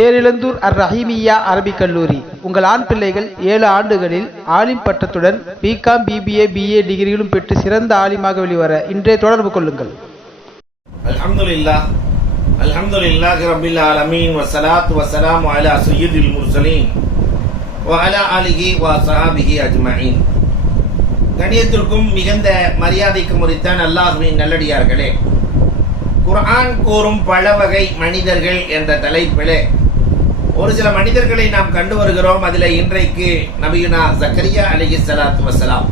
பேரிழந்தூர் அர் ரஹீமியா அரபிக் கல்லூரி. உங்கள் ஆண் பிள்ளைகள் ஏழு ஆண்டுகளில் ஆலிம் பட்டத்துடன் பிகாம் பிபிஏ பிஏ டிகிரிகளும் பெற்று சிறந்த ஆலிமாக வெளிவர இன்றைய தொடர்பு கொள்ளுங்கள். அல்ஹம்துலில்லா அல்ஹம்துலில்லாஹி ரப்பில் ஆலமீன் வஸ்ஸலாத்து வஸ்ஸலாமு அலா சய்யிதில் முர்சலீன் வ அலா ஆலிஹி வ ஸஹாபிஹி அஜ்மஈன் கணியத்திற்கும் மிகுந்த மரியாதைக்கும் உரித்தான் அல்லாஹுவின் நல்லடியார்களே குர்ஆன் கூறும் பல வகை மனிதர்கள் என்ற தலைப்பிலே ஒரு சில மனிதர்களை நாம் கண்டு வருகிறோம். அதில் இன்றைக்கு நபியுனா ஜக்கரியா அலி சலாத்து வசலாம்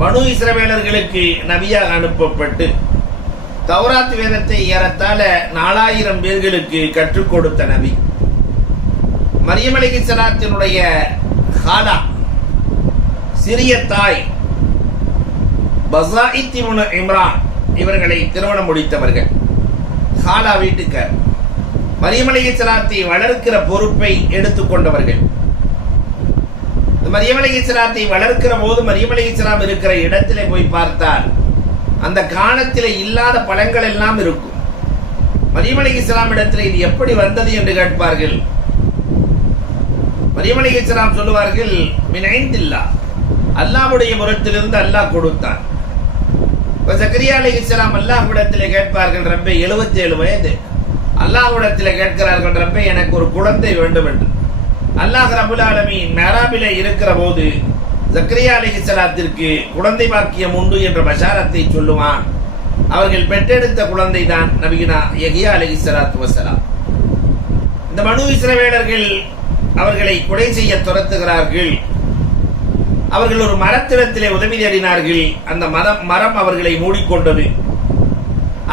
பனு இஸ்ரவேலர்களுக்கு நபியாக அனுப்பப்பட்டு தௌராத் வேதத்தை ஏறத்தாழ நாலாயிரம் பேர்களுக்கு கற்றுக் கொடுத்த நபி. மரியம் அலி சலாத்தினுடைய ஹாலா சிறிய தாய் பசாயித்திமுன இம்ரான் இவர்களை திருமணம் முடித்தவர்கள். ஹாலா வீட்டுக்கார். மரியம் சலாத்தை வளர்க்கிற பொறுப்பை எடுத்துக்கொண்டவர்கள். இந்த சலாத்தை வளர்க்கிற போது மரியமலையை சலாம் இருக்கிற இடத்திலே போய் பார்த்தால் அந்த காலத்தில் இல்லாத பழங்கள் எல்லாம் இருக்கும். மரியம் அலி இஸ்லாம் இடத்தில் இது எப்படி வந்தது என்று கேட்பார்கள்? மரியம் சலாம் இஸ்லாம் சொல்லுவார்கள் மினைந்தில்லா அல்லாஹ்வுடைய புறத்திலிருந்து அல்லாஹ் கொடுத்தான். இப்போ சக்கரியா அலி இஸ்லாம் அல்லாஹ்விடத்திலே கேட்பார்கள் ரப்பே 77 வயது. அல்லாஹ்விடத்தில் கேட்கிறார்கள் ரப்பே எனக்கு ஒரு குழந்தை வேண்டும் என்று. அல்லாஹ் ரபுல் ஆலமீன் மெராபிலே இருக்கிற போது ஜக்ரியா அலிஹலாத்திற்கு குழந்தை பாக்கியம் உண்டு என்ற பஷாரத்தை சொல்லுவான். அவர்கள் பெற்றெடுத்த குழந்தை தான் நபிகினா யகியா அலிஹிசலாத்து வசலாம் இந்த மனு இஸ்ரவேலர்கள் அவர்களை கொலை செய்ய துரத்துகிறார்கள். அவர்கள் ஒரு மரத்திடத்திலே உதவி தேடினார்கள். அந்த மரம் மரம் அவர்களை மூடிக்கொண்டது.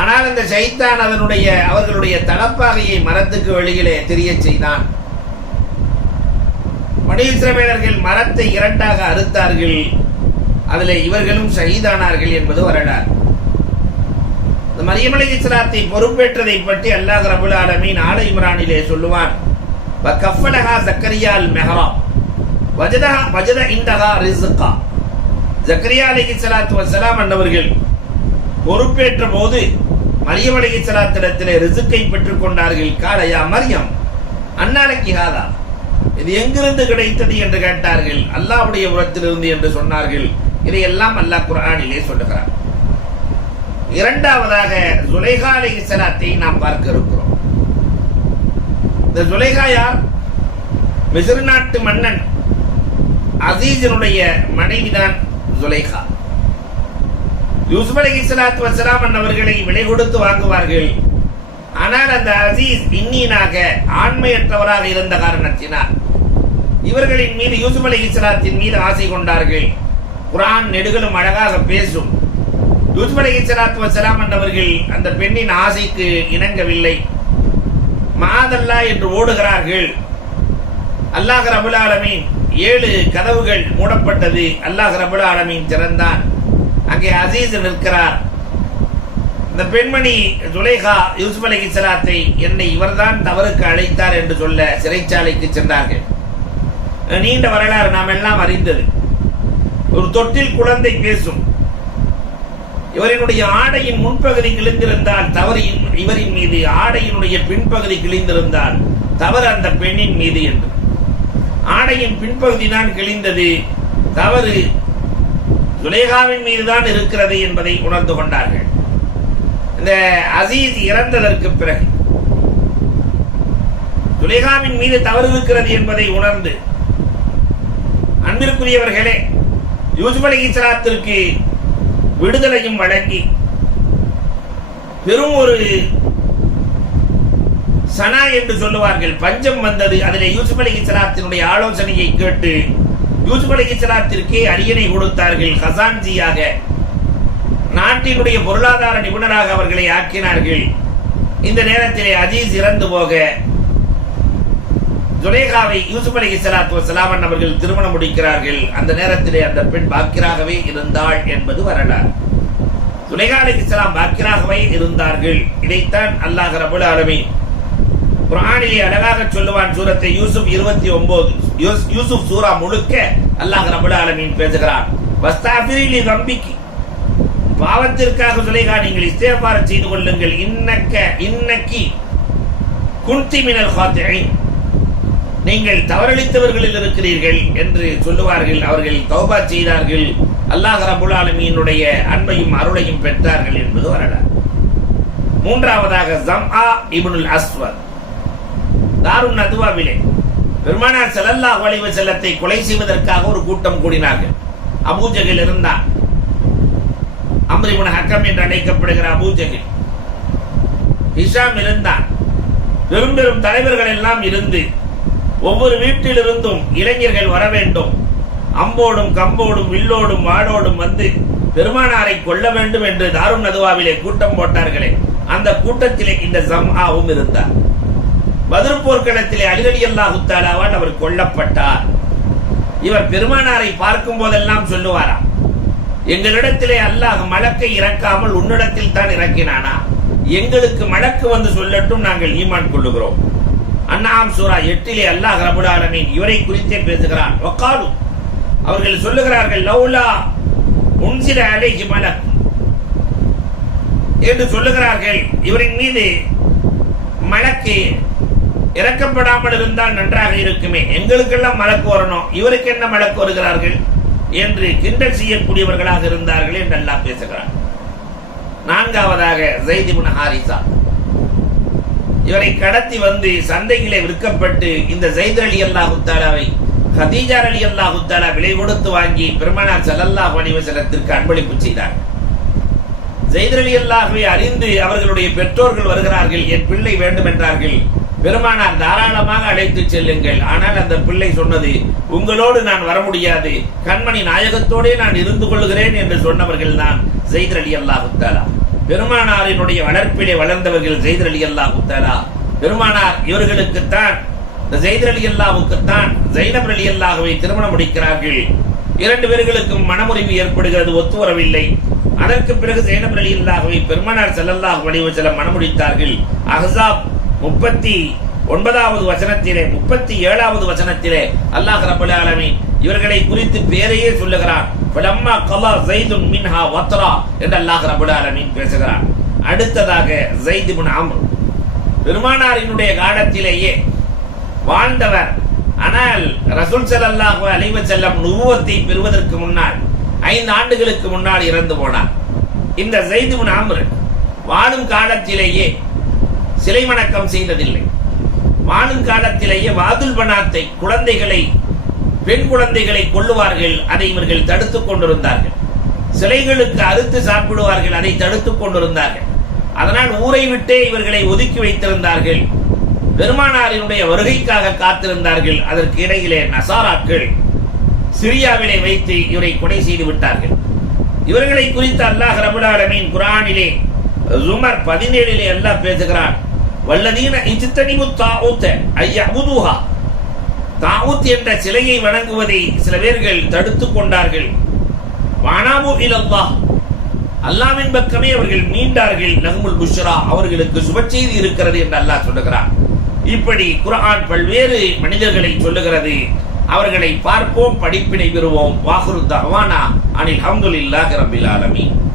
ஆனால் இந்த சைத்தான் அதனுடைய அவர்களுடைய தலப்பாகையை மரத்துக்கு வெளியிலே தெரியச் செய்தான். மனு மரத்தை இரண்டாக அறுத்தார்கள். அதில் இவர்களும் ஷஹீதானார்கள் என்பது வரலாறு. இந்த மரியமலை இஸ்லாத்தை பொறுப்பேற்றதை பற்றி அல்லாஹ் ரபுல் ஆலமீன் ஆலை இம்ரானிலே சொல்லுவான். கஃபலஹா சக்கரியால் மெஹரா வஜதா வஜத இந்தஹா ரிசுகா ஜக்கரியா அலைஹி ஸலாத்து வஸலாம் அன்னவர்கள் பொறுப்பேற்ற போது மரியம் அலைஹி ஸலாத்திடத்திலே ரிசுக்கை பெற்றுக் கொண்டார்கள். காலையா மரியம். அன்னாலக்கி ஹாதா. இது எங்கிருந்து கிடைத்தது என்று கேட்டார்கள். அல்லாஹ்வுடைய புறத்திலிருந்து என்று சொன்னார்கள். இதையெல்லாம் அல்லாஹ் குரானிலே சொல்லுகிறார் இரண்டாவதாக ஜுலைஹா அலைஹிஸ்ஸலாத்தை நாம் பார்க்க இருக்கிறோம். இந்த ஜுலைஹா யார்? மிசிறு நாட்டு மன்னன். அசீஜனுடைய மனைவிதான் ஜுலைகா யூசுப் அலைஹிஸ்ஸலாத்து வஸலாம் அன்னவர்களை விலை கொடுத்து வாங்குவார்கள். ஆனால் அந்த அசீஸ் இன்னீனாக ஆண்மையற்றவராக இருந்த காரணத்தினால் இவர்களின் மீது யூசுப் அலி இஸ்லாத்தின் மீது ஆசை கொண்டார்கள். குரான் நெடுகளும் அழகாக பேசும். யூசுப் அலி இஸ்லாத்து வசலாம் என்றவர்கள் அந்த பெண்ணின் ஆசைக்கு இணங்கவில்லை. மாதல்லா என்று ஓடுகிறார்கள். அல்லாஹ் ரபுல் ஆலமீன் ஏழு கதவுகள் மூடப்பட்டது. அல்லாஹ் ரபுல் ஆலமீன் திறந்தான் அங்கே அசீஸ் நிற்கிறார். இந்த பெண்மணி ஜுலேகா யூசுப் அலி இஸ்லாத்தை என்னை இவர்தான் தவறுக்கு அழைத்தார் என்று சொல்ல சிறைச்சாலைக்கு சென்றார்கள். நீண்ட வரலாறு நாம் எல்லாம் அறிந்தது. ஒரு தொட்டில் குழந்தை பேசும். இவரினுடைய ஆடையின் முன்பகுதி கிழிந்திருந்தால் தவறு இவரின் மீது ஆடையினுடைய பின்பகுதி கிழிந்திருந்தால் தவறு அந்த பெண்ணின் மீது என்று. ஆடையின் பின்பகுதி தான் கிழிந்தது தவறு சுலேகாவின் மீதுதான் இருக்கிறது என்பதை உணர்ந்து கொண்டார்கள். இந்த அசீஸ் இறந்ததற்கு பிறகு துலேகாவின் மீது தவறு இருக்கிறது என்பதை உணர்ந்து அன்பிற்குரியவர்களே யூசுப் அலி இஸ்லாத்திற்கு விடுதலையும் வழங்கி பெரும் ஒரு சனா என்று சொல்லுவார்கள். பஞ்சம் வந்தது. அதில் யூசுப் அலி இஸ்லாத்தினுடைய ஆலோசனையை கேட்டு யூசுப் அலி இஸ்லாத்திற்கே அரியணை கொடுத்தார்கள் ஹசான்ஜியாக நாட்டினுடைய பொருளாதார நிபுணராக அவர்களை ஆக்கினார்கள். இந்த நேரத்திலே அஜீஸ் இறந்து போக ஜுலேகாவை யூசுப் அலி இஸ்லாத்து வசலாமன் அவர்கள் திருமணம் முடிக்கிறார்கள். அந்த நேரத்திலே அந்த பெண் பாக்கியராகவே இருந்தாள் என்பது வரலாறு. ஜுலேகா அலி இஸ்லாம் பாக்கிராகவே இருந்தார்கள். இதைத்தான் அல்லாஹ் ரபுல் ஆலமி குரானிலே அழகாக சொல்லுவான் சூரத்தை யூசுப் இருபத்தி ஒன்பது யூசுப் சூரா முழுக்க அல்லாஹ் ரபுல் ஆலமீன் பேசுகிறான். வஸ்தாபிரிலி ரம்பிக்கு பாவத்திற்காக சுலைகா நீங்கள் இஸ்தேபாரம் செய்து கொள்ளுங்கள். இன்னக்க இன்னக்கி குன்தி மினல் காத்தியின் நீங்கள் தவறளித்தவர்களில் இருக்கிறீர்கள் என்று சொல்லுவார்கள். அவர்கள் தௌபா செய்தார்கள். அல்லாஹ் ரபுல் ஆலமீனுடைய அன்பையும் அருளையும் பெற்றார்கள் என்பது வரலாறு. மூன்றாவதாக ஜம்ஆ இபுனுல் அஸ்வத். தாருன் அதுவாவிலே பெருமானார் ஸல்லல்லாஹு அலைஹி செல்லத்தை கொலை செய்வதற்காக ஒரு கூட்டம் கூடினார்கள். அபூஜகில் இருந்தான். அம்ர் ஹக்கம் என்று அழைக்கப்படுகிற அபூஜகில் ஹிஷாம் இருந்தான். பெரும் பெரும் தலைவர்கள் எல்லாம் இருந்து ஒவ்வொரு வீட்டிலிருந்தும் இளைஞர்கள் வர வேண்டும். அம்போடும் கம்போடும் வில்லோடும் வாடோடும் வந்து பெருமானாரை கொல்ல வேண்டும் என்று தாருன் நதுவாவிலே கூட்டம் போட்டார்களே. அந்த கூட்டத்திலே இந்த ஜம்ஆவும் இருந்தார் பதில் போர்க்களத்திலே அலிரலி அல்லாஹு தாலாவால் அவர் கொல்லப்பட்டார். இவர் பெருமானாரை பார்க்கும் போதெல்லாம் சொல்லுவாராம் எங்களிடத்திலே அல்லாஹ் மலக்கை இறக்காமல் உன்னிடத்தில் தான் இறக்கினானா? எங்களுக்கு மலக்கு வந்து சொல்லட்டும் நாங்கள் ஈமான் கொள்ளுகிறோம். அண்ணாம் சூரா எட்டிலே அல்லாஹ் ரபுல் இவரை குறித்தே பேசுகிறான். ஒக்காலும் அவர்கள் சொல்லுகிறார்கள் லௌலா உன்சில அலைஹி மலக். என்று சொல்லுகிறார்கள் இவரின் மீது மலக்கு இறக்கப்படாமல் இருந்தால் நன்றாக இருக்குமே. எங்களுக்கெல்லாம் மலக்கு வரணும். இவருக்கு என்ன மலக்கு வருகிறார்கள்? என்று கிண்டல் செய்யக்கூடியவர்களாக இருந்தார்கள் என்று எல்லாம் பேசுகிறார் நான்காவதாக ஜெய்திபுன் ஹாரிசா. இவரை கடத்தி வந்து சந்தைகளை விற்கப்பட்டு இந்த ஜெயித் அலி அல்லா தாலாவை ஹதீஜார் அலி அல்லா தாலா விலை கொடுத்து வாங்கி பெருமானார் ஸல்லல்லாஹு அலைஹி அன்பளிப்பு செய்தார். ஜெயித் அலி அல்லாஹ்வை அறிந்து அவர்களுடைய பெற்றோர்கள் வருகிறார்கள் என் பிள்ளை வேண்டும் என்றார்கள் பெருமானார் தாராளமாக அழைத்து செல்லுங்கள். ஆனால் அந்த பிள்ளை சொன்னது உங்களோடு நான் வர முடியாது. கண்மணி நாயகத்தோடே நான் இருந்து கொள்கிறேன் என்று சொன்னவர்கள் தான் ஜெயித் அலி அல்லாஹு பெருமானாரினுடைய வளர்ப்பிலே வளர்ந்தவர்கள் ஜெயித் அலி அல்லாஹு பெருமானார் இவர்களுக்குத்தான் இந்த ஜெயித் அலி அல்லாவுக்குத்தான் ஜைனப் அலி அல்லாஹுவை திருமணம் முடிக்கிறார்கள். இரண்டு பேர்களுக்கும் மனமுறிவு ஏற்படுகிறது ஒத்து வரவில்லை அதற்கு பிறகு ஜைனப் அலி அல்லாஹுவை பெருமானார் செல்லல்லாஹ் வடிவ செல்ல மனமுடித்தார்கள் அஹ்ஸாப் முப்பத்தி ஒன்பதாவது வசனத்திலே முப்பத்தி ஏழாவது வசனத்திலே அல்லாஹ் ரபுல் ஆலமீன் இவர்களை குறித்து பேரையே சொல்லுகிறான். ஃபலம்மா கலா ஸைதுன் மின்ஹா வத்ரா என்று அல்லாஹ் ரபுல் ஆலமின் பேசுகிறான். அடுத்ததாக ஸைத் இப்னு பெருமானாரினுடைய காலத்திலேயே வாழ்ந்தவர் ஆனால் ரசூல் ஸல்லல்லாஹு அலைஹி செல்லம் நுபுவத்தை பெறுவதற்கு முன்னால் ஐந்து ஆண்டுகளுக்கு முன்னால் இறந்து போனார். இந்த ஜெய்து இப்னு வாழும் காலத்திலேயே சிலை வணக்கம் செய்ததில்லை. வாழும் காலத்திலேயே வாதுல் பனாத்தை குழந்தைகளை பெண் குழந்தைகளை கொள்ளுவார்கள் அதை இவர்கள் தடுத்துக் கொண்டிருந்தார்கள். சிலைகளுக்கு அறுத்து சாப்பிடுவார்கள் அதை தடுத்துக் கொண்டிருந்தார்கள். அதனால் ஊரை விட்டே இவர்களை ஒதுக்கி வைத்திருந்தார்கள். பெருமானாரினுடைய வருகைக்காக காத்திருந்தார்கள். அதற்கு இடையிலே நசாராக்கள் சிரியாவிலே வைத்து இவரை கொலை செய்து விட்டார்கள். இவர்களை குறித்து அல்லாஹ் ரபுல் ஆலமீன் குரானிலே ஜுமர் பதினேழிலே அல்லாஹ் பேசுகிறான். வல்லதீன இஜ்தனிபு தாஊத்த ஐயபுதுஹா தாவூத் என்ற சிலையை வணங்குவதை சில பேர்கள் தடுத்துக் கொண்டார்கள். வானாபு இலல்லாஹ். அல்லாவின் பக்கமே அவர்கள் மீண்டார்கள். லஹ்முல் புஷ்ரா அவர்களுக்கு சுப செய்தி இருக்கிறது என்று அல்லாஹ் சொல்லுகிறார் இப்படி குர்ஆன் பல்வேறு மனிதர்களை சொல்லுகிறது. அவர்களை பார்ப்போம் படிப்பினை பெறுவோம். வாகுரு தவானா அனில் அஹமதுல்லாஹ் ரபில் ஆலமீன்.